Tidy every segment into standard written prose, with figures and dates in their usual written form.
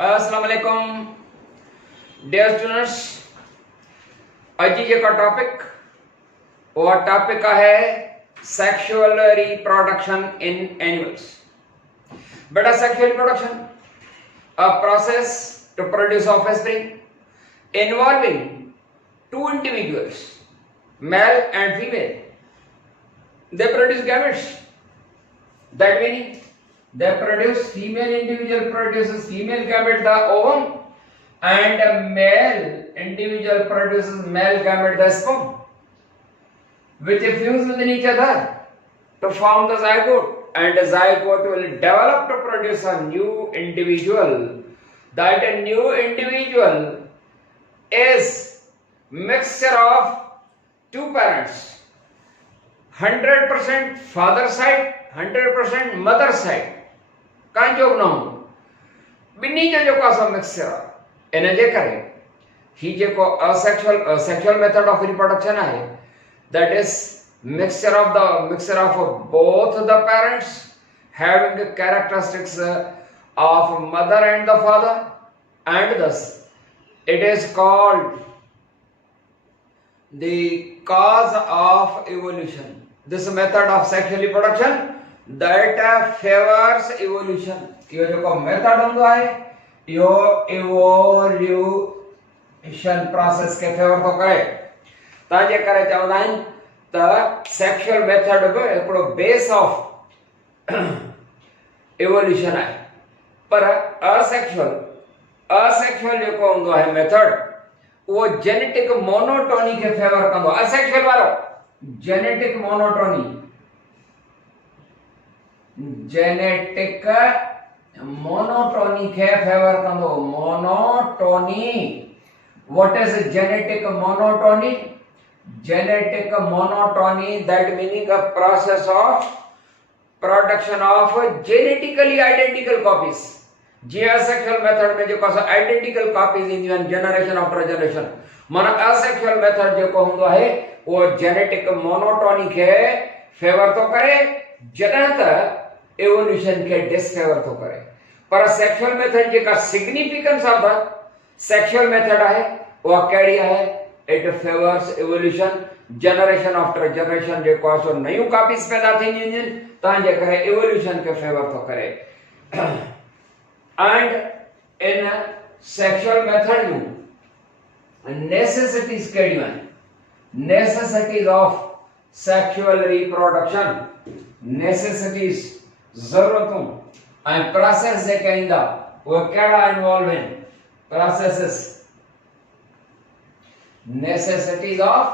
अस्सलाम वालेकुम dear students. आज जी का टॉपिक वो टॉपिक का है सेक्सुअल रिप्रोडक्शन इन एनिमल्स। बेटा sexual reproduction a process to produce offspring involving two individuals, male and female. They produce gametes. That meaning they produce female individual produces female gamete the ovum and a male individual produces male gamete the sperm, which fuse within each other to form the zygote, and the zygote will develop to produce a new individual. That a new individual is mixture of two parents, 100% father side, 100% mother side. કાંઈ job ન હું બિની જો કાસો mixer એને જે કરે ही जेको asexual method of reproduction है, that is mixture of both the parents having the characteristics of mother and the father, and thus it is called the cause of evolution. This method of sexual reproduction that favors evolution. यो जो method होंदो है यो evolution process के favour तो करे ताजे करे चवंदा आहिनि त सेक्सुअल मेथड बि हिकिड़ो बेस ऑफ इवोल्यूशन आहे, पर असेक्सुअल जेको हूंदो आहे मेथड वो जेनेटिक मोनोटोनी के फेवर कंदो। असेक्सुअल वारो जेनेटिक मोनोटोनी के फेवर कंदो। Monotony, what is genetic monotony? Genetic monotony that meaning a process of production of genetically identical copies. जी असेक्सुअल मेथड में जो identical copies in generation after generation, माना asexual method जो होंदो है वो जेनेटिक मोनोटोनी के फेवर तो करे जॾहिं त एवोल्यूशन के डिसफेवर तो करे। पर सेक्सुअल मेथड जेका significance of the sexual method है वो कहिड़ी है? It favours evolution. Generation after generation जेको आहे सो नयूं कॉपीज पैदा थींदियूं आहिनि तंहिंजे करे एवोल्यूशन के फेवर तो करे। एंड इन सेक्सुअल मेथड जूं नेसेसिटीज कहिड़ियूं आहिनि? Necessities of sexual reproduction, necessities जरूरतूं ऐं प्रोसेस जेके ईंदा उहे कहिड़ा इन्वॉल्व आहिनि? Processes, necessities of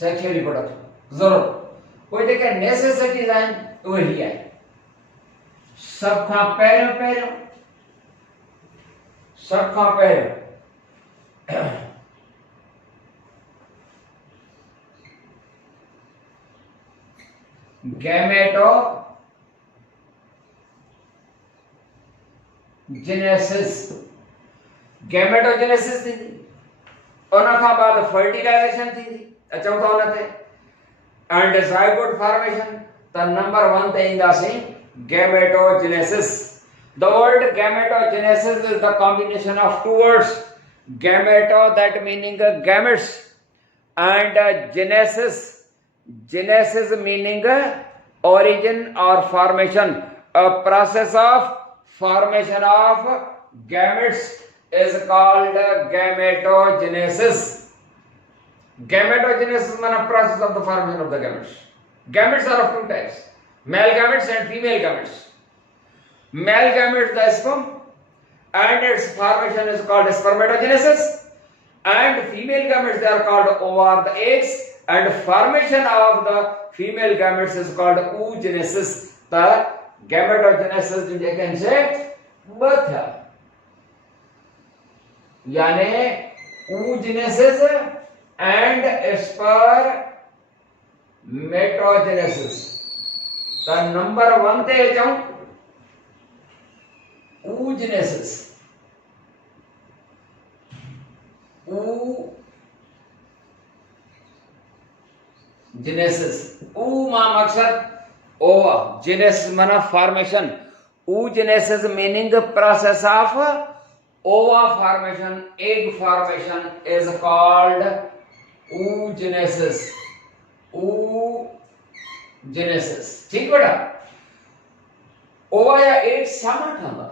sexual reproduction. जरूरत उहे जेके नेसेसिटीज आहिनि उहे ही आहिनि। सब खां पहिरियों गैमेटोजेनेसिस थींदी, उन खां बाद फर्टिलाइजेशन थींदी, अचूं था उन ते, एंड ज़ाइगोट फॉर्मेशन। त नंबर 1 ते ईंदासीं gametogenesis. The word gametogenesis is the combination of two words, gameto that meaning gametes, and genesis meaning origin or formation. A process of formation of gametes is called gametogenesis. Gametogenesis means a process of the formation of the gametes. Gametes are of two types, male gametes and female gametes. Male gametes the sperm and its formation is called spermatogenesis, and female gametes they are called ova, the eggs, and formation of the female gametes is called oogenesis. The gametogenesis you can say both है, यानी oogenesis and spermatogenesis। the number 1 ते जाऊं oogenesis। oogenesis ऊ मां मकसद Oogenesis mana formation. Oogenesis meaning the process of ova formation, egg formation is called oogenesis. oogenesis. ठीक बेटा? ओवा या एग सामा ठंदा.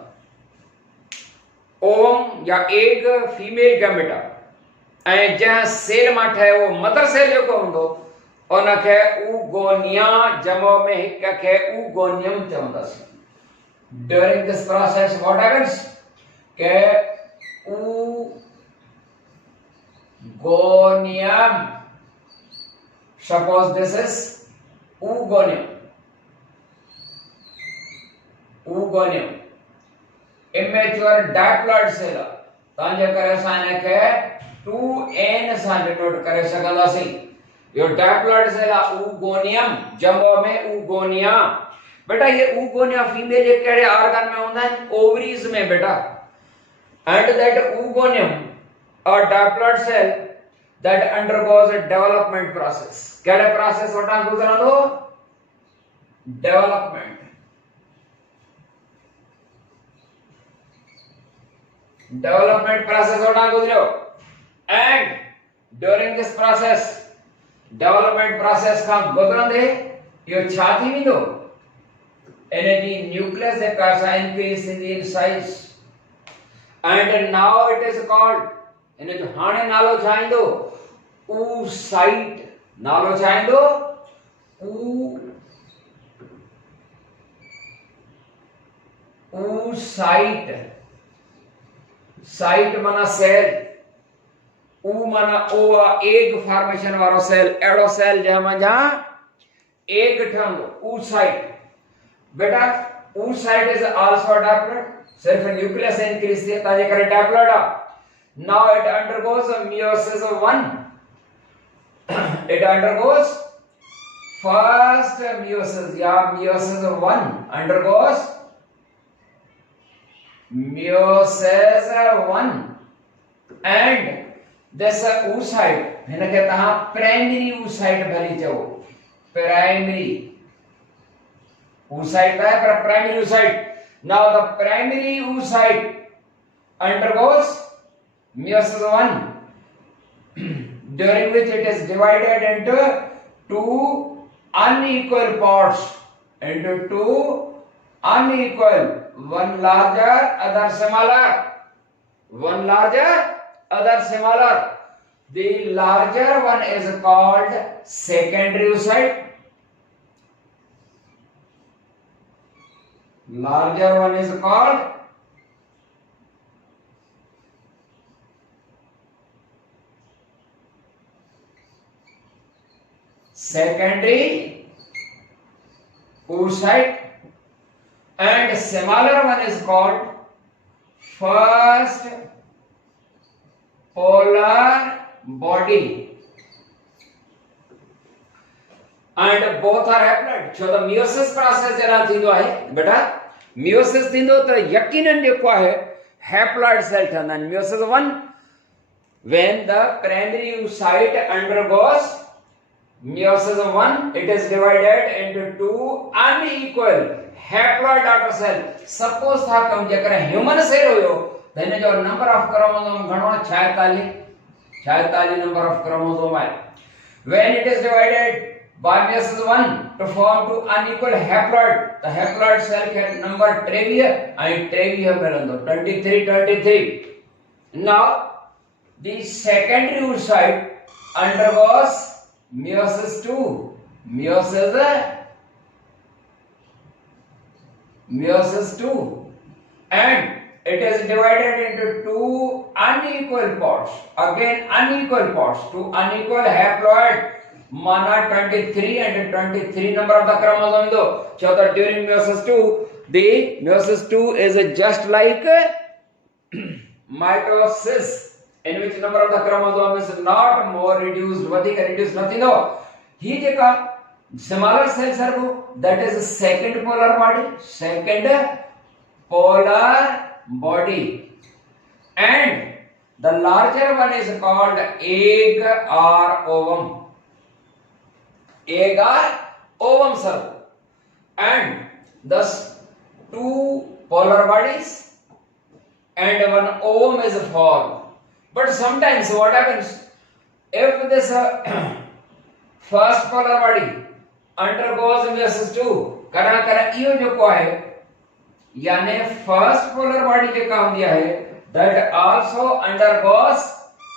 ओवम या एग फीमेल गैमेटा. ऐं जंहिं सेल मां ठहे वो मदर सेल जेको हूंदो उनखे oogonia जमो में हिक खे oogonium चवंदासीं. During this process what happens? के oogonium, suppose this is oogonium, immature diploid cell तंहिंजे करे असां हिनखे 2n सां डिनोट करे सघंदासीं. यो diploid cell oogoनियम जमो में oogonia. बेटा ये oogonia फीमेल के कड़े ऑर्गन में होता है? ओवरीज में बेटा. And that oogonium or diploid cell that undergoes a development process. कड़े process वटा गुजरंदो? Development. Development process वटा गुजरो. And during this process, development process का गुजरंदे यो छा थी वेंदो? Energy nucleus increase in size. And now it is called इन जो हाणे नालो छाईंदो oocyte. नालो छाईंदो oocyte. साइट माना सेल. ऊ माना ओवा एग फॉर्मेशन वारो सेल. एड़ो सेल जंहिंमां जा एग ठहंदो oocyte. बेटा oocyte is also diploid. सिर्फ न्यूक्लियस इंक्रीज थिए ताजे करे diploid uh. Now it undergoes a meiosis of 1. It undergoes first meiosis. Yeah, meiosis of 1 undergoes meiosis of 1. And this oocyte हिनखे तहां प्राइमरी oocyte भली चओ. प्राइमरी oocyte है पर primary oocyte. Now the primary oocyte undergoes meiosis of 1, during which it is divided into two unequal parts. Into two unequal, one larger, other smaller. One larger, other smaller. The larger one is called secondary oocyte. Larger one is called secondary oocyte, and smaller one is called first polar body. And both are haploid. So the meiosis process जरा थींदो आहे बेटा. meiosis थींदो त यकीनन जेको आहे haploid cell ठहंदा आहिनि. meiosis 1, when the primary oocyte undergoes meiosis 1, it is divided into two unequal haploid daughter cell. Suppose था कम जेकर human cell हुयो त हिन जो number of chromosome घणो 46 number of chromosome आहे. When it is divided by meiosis 1 to form two unequal haploid, the haploid cell can number 23 and 23 मिलंदो 23. Now the secondary oocyte undergoes meiosis 2. Meiosis 2, and it is divided into two unequal parts. Again unequal parts, two unequal haploid. Mana 23 and 23 number of the chromosome though. So that during meiosis 2, the meiosis 2 is just like mitosis, in which number of the chromosome is not more reduced. Vadhika reduced nothing though. He jeka smaller cell servo, that is second polar body. And the larger one is called egg or ovum. Egg or ovum servo. and thus two polar bodies and one ovum is formed. But sometimes what happens, if this first polar body undergoes meiosis 2 करा करा इहो जेको आहे यानी first polar body जेका हूंदी आहे that also undergoes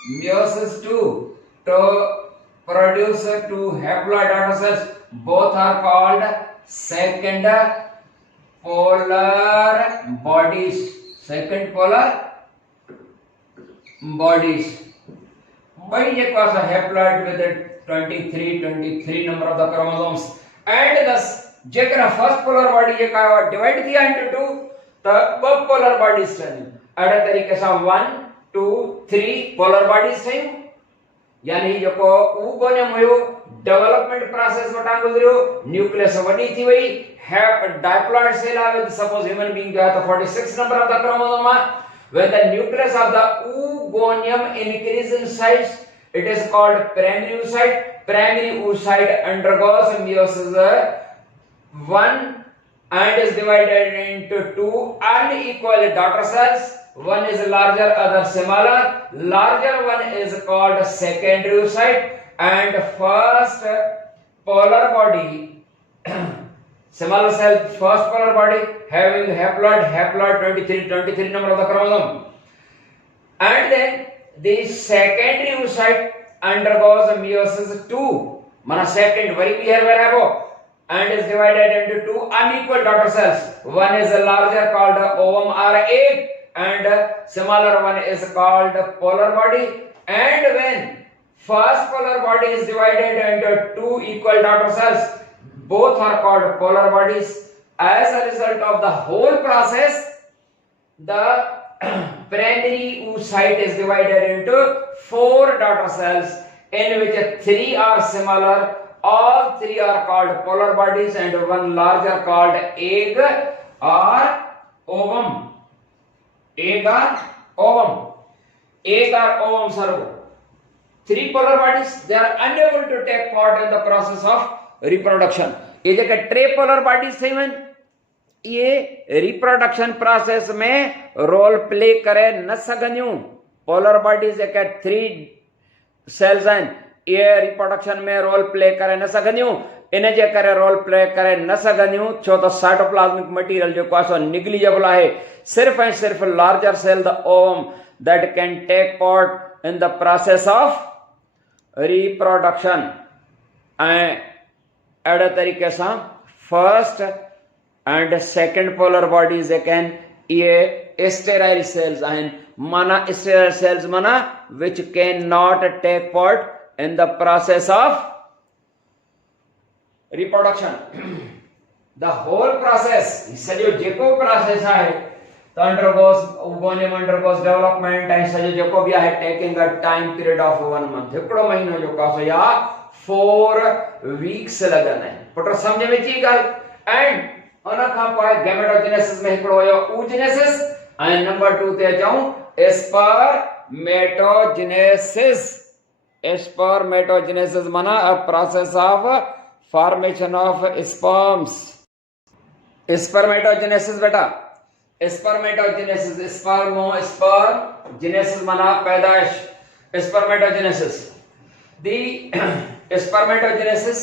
meiosis 2 to produce two haploid daughter cells. Both are called second polar bodies. Second polar bodies. Body जेको आहे haploid with 23 number of the chromosomes, and thus जेकरा first polar body जेका divide थिया into two त ब polar bodies ठहियूं अहिड़े तरीक़े सां 1 2 3 पोलर बॉडीज ठहियूं यानी जेको ऊगोनियम हुयो डेवलपमेंट प्रोसेस वटां गुज़रियो न्यूक्लियस वॾी थी वई डायप्लॉइड सेल आहे विद सपोज ह्यूमन बीइंग जो आहे त 46 नंबर ऑफ द क्रोमोसोम आहे when the nucleus of the oogonium increase in size it is called primary oocyte. Primary oocyte undergoes meiosis 1 and is divided into two unequal daughter cells. One is larger, other smaller. Larger one is called secondary oocyte, and first polar body smaller cell, first polar body having haploid 23 number of the chromosome, and then the secondary oocyte undergoes meiosis 2 mana second very behavior hai wo and is divided into two unequal daughter cells. One is larger called ovum or egg, and smaller one is called polar body. And when first polar body is divided into two equal daughter cells, both are called polar bodies. As a result of the whole process, the primary oocyte is divided into 4 daughter cells, in which 3 are smaller. All 3 are called polar bodies, and one larger called egg or ovum. Egg or ovum. Egg or ovum serve 3 polar bodies. They are unable to take part in the process of reproduction. ये जेके 3 polar bodies थई one ये reproduction process में role play करे न सघंदियूं. polar bodies जेके 3 cells आहिनि ये reproduction में role play करे न सघंदियूं. इन जे करे रोल प्ले करे न सघंदियूं छो त साइटोप्लाज्मिक मटीरियल जेको आहे सो निग्लिजिबल आहे. सिर्फ़ ऐं सिर्फ़ larger cell the ovum that can take part in the process of reproduction. ऐं अहिड़े तरीक़े सां first and second polar bodies जेके आहिनि इहे स्टेराइल सेल्स आहिनि. माना स्टेराइल सेल्स माना which can not take part in the process of reproduction. The whole process सॼो जेको process आहे त undergoes oogonium undergoes development ऐं सॼो जेको बि आहे taking a time period of 1 month. हिकिड़ो महीनो जेको आहे या 4 weeks लॻंदा आहिनि. पुट सम्झ में अची ॻाल्हि. एंड उन खां पोइ गैमेटोजेनेसिस में हिकिड़ो हुयो oogenesis ऐं नंबर 2 ते अचूं spermatogenesis. Spermatogenesis mana a process of formation of sperms. Spermatogenesis beta. Spermatogenesis sperm genesis mana पैदाइश. Spermatogenesis. The spermatogenesis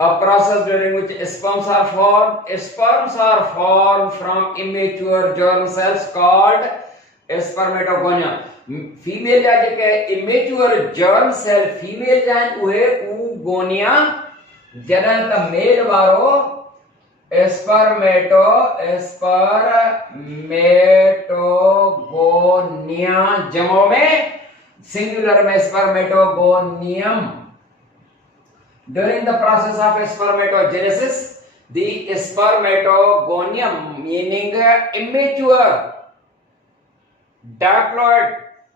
a process during which sperms are formed. Sperms are formed from immature germ cells called spermatogonium. Female जा जेके immature germ cell female जा आहिनि उहे oogonia जॾहिं त mail वारो spermatogonia जमो में सिंगुलर में spermatogonium. During the process of spermatogenesis, the spermatogonium meaning immature diploid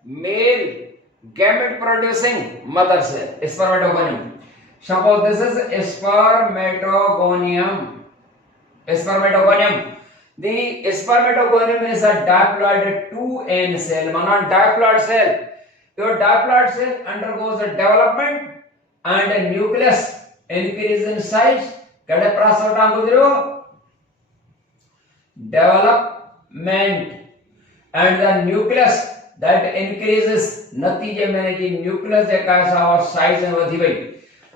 male gamete producing mother cell spermatogonium. Suppose this is spermatogonium. The spermatogonium is a diploid 2n cell, not diploid cell. Your diploid cell undergoes a development and a nucleus increase in size कड़े process वटां गुजरियो development and the nucleus that increases नतीजे में जी nucleus जेका और size में वधी वई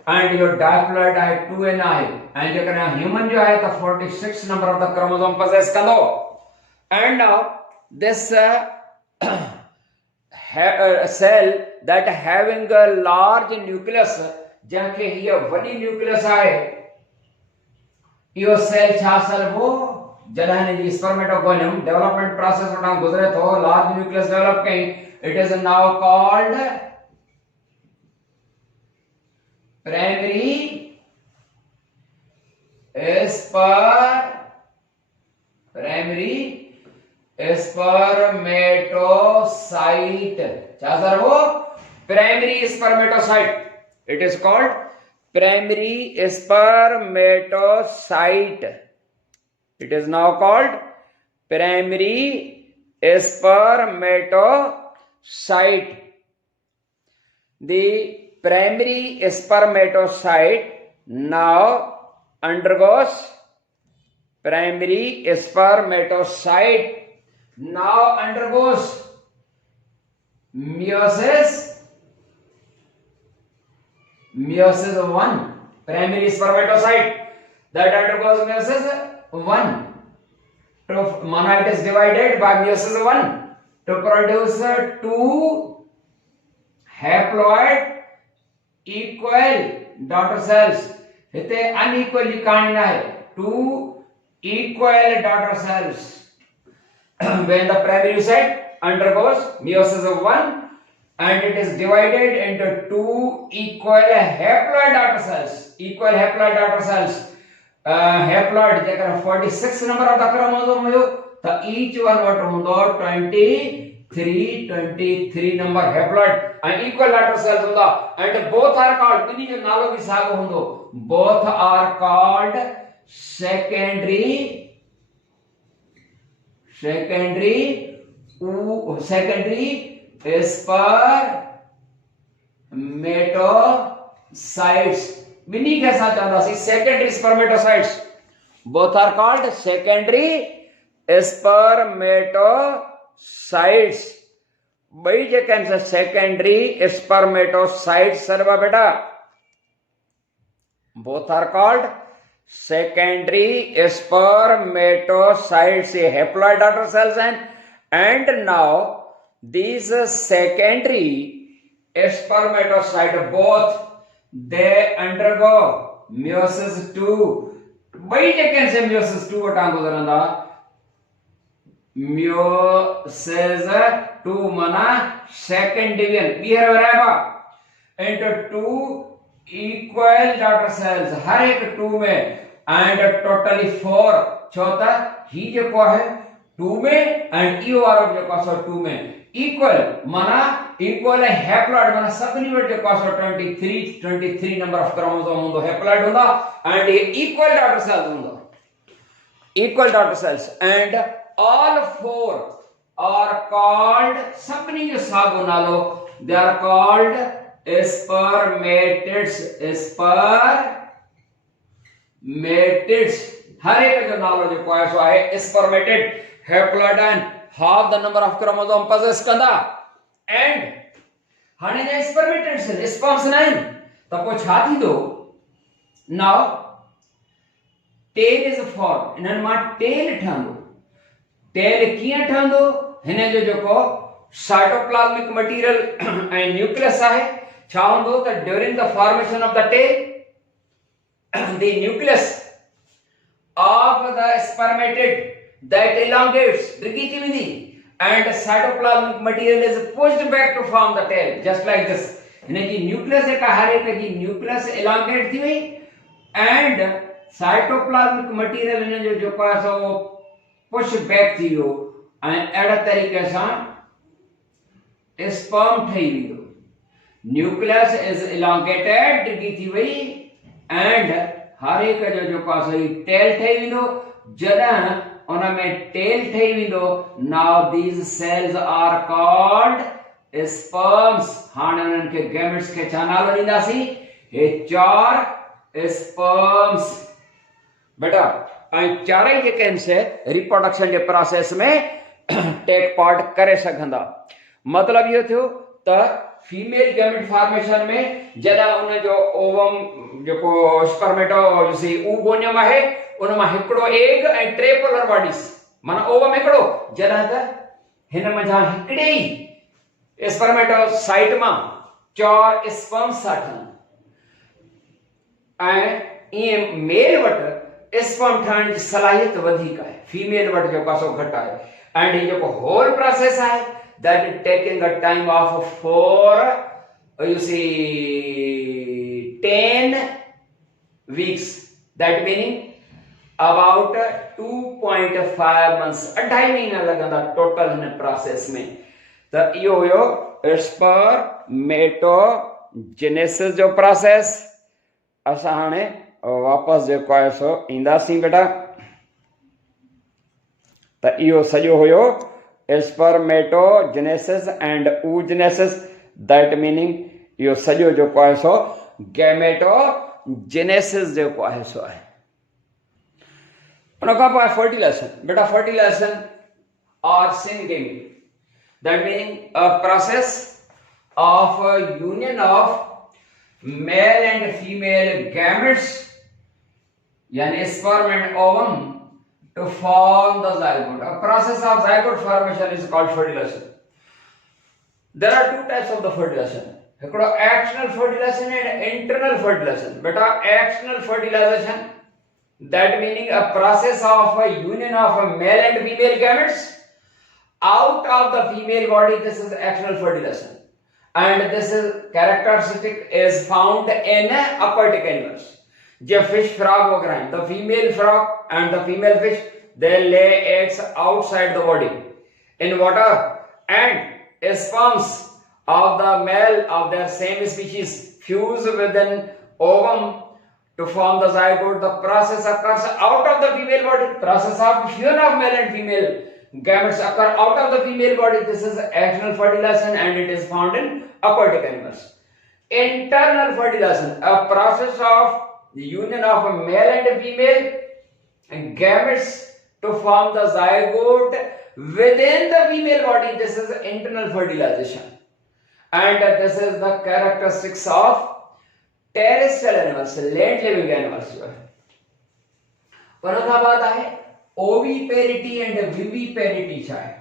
एंड योर डायप्लॉइड है 2n है एंड जेकॾहिं ह्यूमन जो है तो 46 number of the chromosome possess कंदो and now this cell that having a large nucleus जंहिंखे हीअ वॾी न्यूक्लियस आहे इहो सेल छा सेल हो जॾहिं हिन जी स्पर्मेटोगोनियम डेवलपमेंट प्रोसेस वटां गुज़रे थो लार्ज न्यूक्लियस डेवलप कई it is now called primary spermatocyte क्या सर वो primary spermatocyte it is called primary spermatocyte it is now called primary spermatocyte the primary spermatocyte now undergoes meiosis 1 primary spermatocyte that undergoes meiosis 1 to mana it is divided by meiosis 1 to produce two haploid equal daughter cells hite unequal कहानी ना है two equal daughter cells when the primary site undergoes meiosis of 1 and it is divided into two equal haploid daughter cells haploid जेकर 46 number of the chromosome हो तो each one what होंदो 23 number haploid and equal daughter cells होंदा and both are called इन्हीं जो नालो भी साग होंदो both are called secondary spermatocytes बिन्हीं के साथ चलता सी secondary spermatocytes both are called secondary spermatocytes बई जेकन से secondary spermatocytes सर्वा बेटा both are called secondary spermatocytes haploid daughter cells and now these secondary spermatocyte both they undergo meiosis 2 बई जेकन से meiosis 2 वटां गुजरंदा meiosis 2 माना second division ॿीहर वराइबा into two equal daughter cells हर एक 2 में and totally 4 छो त ही जेको है 2 में and इहो वारो जेको आहे 2 में equal माना equal haploid माना सभिनी वटि जेको आहे 23 नंबर ऑफ क्रोमोसोम हूंदो haploid हूंदा and equal daughter cells and all 4 are called सभिनी जो sago Nalo they are called spermatids हर एक जो नालो जो है सो है spermatid haploid and half the number of chromosome possess कंदा and हाने जे spermatids sperms नाइन त को छा थींदो now tail is formed इनन मां tail ठहंदो tail कीअं ठहंदो हिन जो जेको साइटोप्लाज्मिक मटेरियल ऐं न्यूक्लियस आहे छा हूंदो त during the formation of the tail the nucleus of the spermatid that elongates डिगी थी वेंदी and cytoplasmic material is pushed back to form the tail just like this हिन जी न्यूक्लियस जेका हर एक जी न्यूक्लियस elongate थी वई and cytoplasmic material हिन जो जेको आहे सो पुश बैक थी वियो ऐं अहिड़े तरीक़े सां स्पर्म ठही वेंदो न्यूक्लियस इज elongated डिगी थी वई and हर एक जो जेको आहे सो टेल ठही वेंदो जॾहिं उन में टेल ठही वेंदो now these cells are called sperms हाणे उन्हनि खे गैमेट्स खे छा नालो ॾींदासीं हे 4 sperms बेटा ऐं चारई जेके आहिनि से रिप्रोडक्शन जे प्रोसेस में टेक पार्ट करे सघंदा। मतिलबु इहो थियो त फीमेल गैमेट फॉर्मेशन में जॾहिं उन जो ओवम जेको oogonium आहे उन मां हिकिड़ो एग ऐं टे पोलर बॉडीज माना ओवम हिकिड़ो, जॾहिं त हिन मंझां हिकिड़े ई स्पर्मेटोसाइट मां 4 स्पर्म्स था ठहनि ऐं ईअं मेल वटि स्पर्म ठहण जी सलाहियत वधीक आहे, फीमेल वटि जेको आहे सो घटि आहे। एंड हीउ जेको होल प्रोसेस आहे that is taking a time of 10 weeks, that meaning about 2.5 months, 2.5 महीना लगंदा टोटल हिन प्रोसेस में। त इहो हुयो स्पर्मेटोजेनेसिस जो प्रोसेस। असां हाणे वापसि जेको आहे सो ईंदासीं बेटा। त इहो सॼो हुयो spermatogenesis and oogenesis, that meaning इहो सॼो जेको आहे सो गैमेटोजेनेसिस जेको आहे सो आहे। उन खां पोइ फर्टिलाइजेशन। बेटा फर्टिलाइजेशन और syngamy, that meaning a process of union of male and female gametes यानी sperm and ovum to form the zygote. A process of zygote formation is called fertilization. There are two types of the fertilization. एकड़ो external fertilization and internal fertilization. Beta external fertilization, that meaning a process of a union of a male and female gametes out of the female body. This is external fertilization, and this is characteristic is found in aquatic animals. जो fish frog वगैरह हैं, the female frog and the female fish, they lay eggs outside the body in water, and sperms of the male of their same species fuse within ovum to form the zygote. The process occurs out of the female body. Process of fusion of male and female gametes occur out of the female body. This is external fertilization and it is found in aquatic animals. Internal fertilization, a process of the union of a male and female gametes to form the zygote within the female body. This is internal fertilization, and this is the characteristics of terrestrial animals, land living animals. उनका बाद है oviparity and viviparity छा है?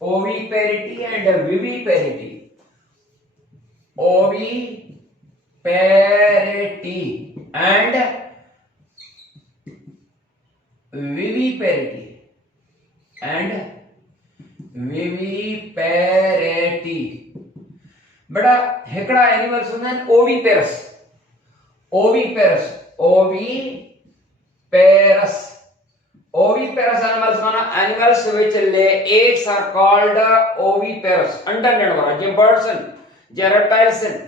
Oviparity and viviparity. Oviparity and viviparity बेटा हिकड़ा animals हूंदा आहिनि oviparous animals माना animals which lay eggs are called oviparous, अंडा वारा जे बर्ड्स आहिनि, जे रेप्टाइल्स आहिनि।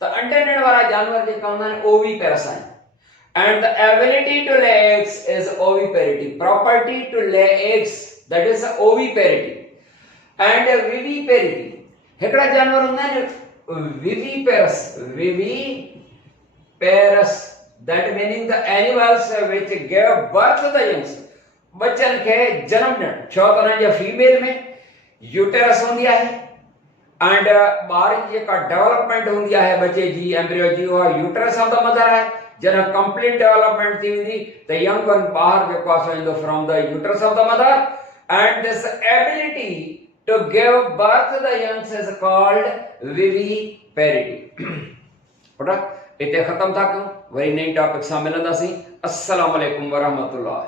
The अंडे वाला जानवर जेका हूंदा आहिनि ओवीपेरस आहिनि। And the ability to lay eggs is oviparity. Property to lay eggs, that is oviparity. And viviparity, हिकड़ा जानवर हूंदा आहिनि viviparous, that meaning the animals which give birth to the young, Bachchan खे जन्म ॾियण। छो त उन्हनि जे फीमेल में यूटेरस हूंदी आहे एंड ॿार जी जेका डेवलपमेंट हूंदी आहे बच्चे जी, एम्ब्रियो जी, उहा यूटेरस ऑफ द मदर आहे। जॾहिं कंप्लीट डेवलपमेंट थी वेंदी त यंग वन ॿार जेको आहे सो ईंदो from the uterus of the mother, and this ability to give birth the youngs is called viviparity. बेटा इते खत्म था कयूं, वरी नई टॉपिक सां मिलंदासीं। अस्सलाम वालेकुम वरहमतुल्लाह।